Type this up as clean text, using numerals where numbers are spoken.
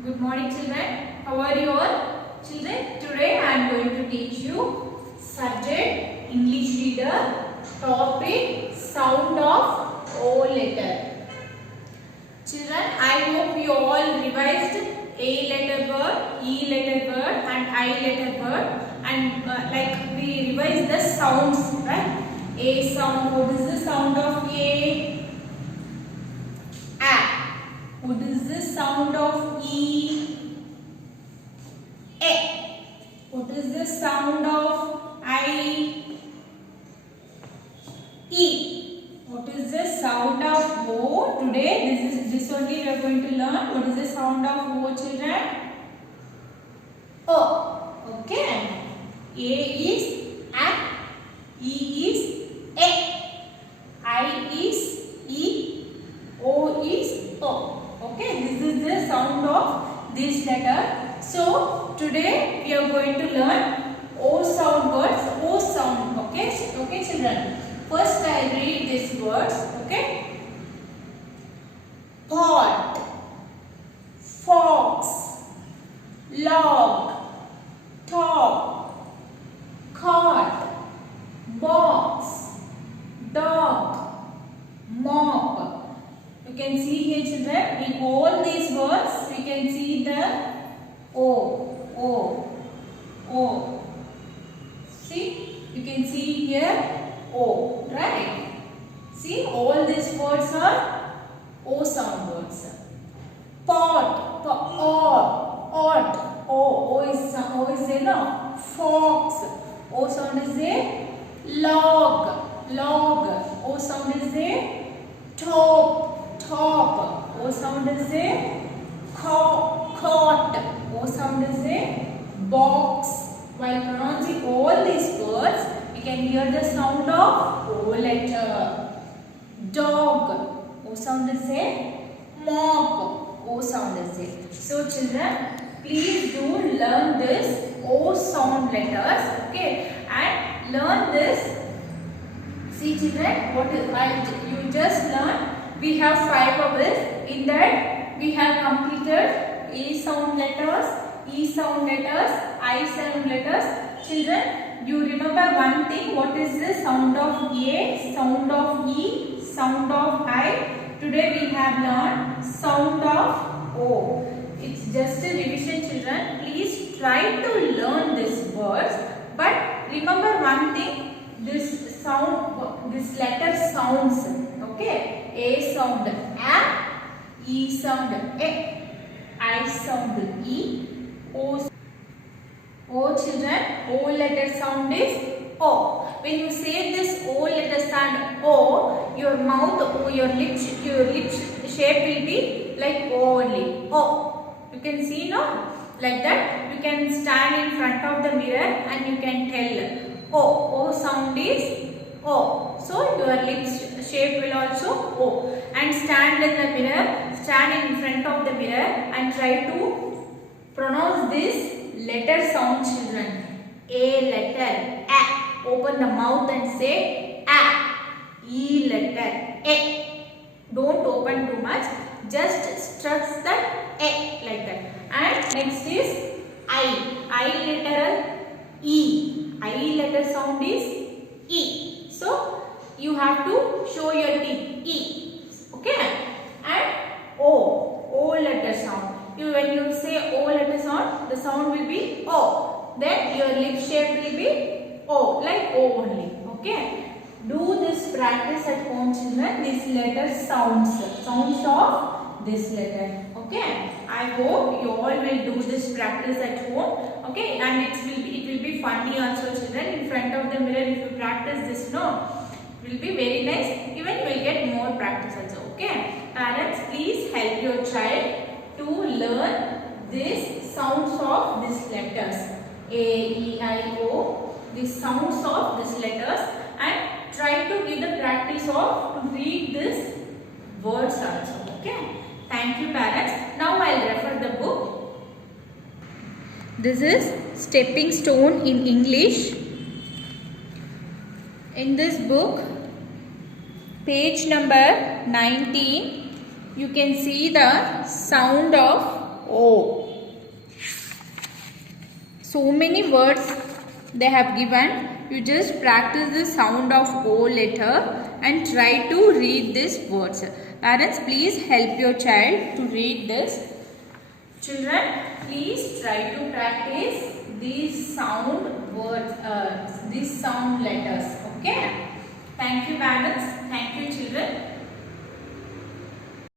Good morning children. How are you all? Children, today I am going to teach you subject English reader topic sound of O letter. Children, I hope you all revised A letter word, E letter word and I letter word and like we revised the sounds, right? A sound, what is the sound of A? A. What is the sound of E? A. What is the sound of I? E. What is the sound of O? Today this only we are going to learn. What is the sound of O, children? O. Okay. A is A. E is A. I is E. O is O. Okay, this is the sound of this letter. So today we are going to learn O sound words. O sound. Okay, okay, children. First I will read these words. Okay. Pot, fox, log, top, cot, box, dog, mop. You can see here children, in all these words we can see the O. See, you can see here O, right? See, all these words are O sound words. Pot, O is a no. Fox, O sound is a log, O sound is a top, O sound is a cot, O sound is a box. While pronouncing all these words, you can hear the sound of O letter. Dog, O sound is a mop, O sound is a. So children, please do learn this O sound letters, okay, and learn this. See children, what is you just learn. We have 5 vowels. In that we have completed A sound letters, E sound letters, I sound letters. Children, you remember one thing. What is the sound of A, sound of E, sound of I? Today we have learned sound of O. It's just a revision, children. Please try to learn these words. But remember one thing. This sound, this letter sounds. Okay. A sound A, E sound A, I sound E, O children, O letter sound is O. When you say this O letter sound O, your mouth or your lips shape will be like O only. O. You can see now? Like that. You can stand in front of the mirror and you can tell O sound is O. So your lips shape will also O. And stand in front of the mirror and try to pronounce this letter sound, children. A letter A. Open the mouth and say A. E letter A. Don't open too much. Just stretch the A like that. And next is I. I letter E. I letter sound is E. So you have to show your teeth. E. Okay. And O letter sound. When you say O letter sound, the sound will be O. Then your lip shape will be O, like O only. Okay. Do this practice at home, children. This letter sounds of this letter. Okay. I hope you all will do this practice at home. Okay. And it will be funny also, children. In front of the mirror, if you practice this, no, it will be very nice. Even you will get more practice also. Okay. Parents, please help your child to learn these sounds of these letters. A, E, I, O. The sounds of these letters, and try to give the practice of to read these words also. Okay. Thank you, parents. Now I will refer the book. This is Stepping Stone in English. In this book, page number 19, you can see the sound of O. So many words they have given. You just practice the sound of O letter and try to read these words. Parents, please help your child to read this. Children, please try to practice these sound words, these sound letters. Okay. Thank you, parents. Thank you, children.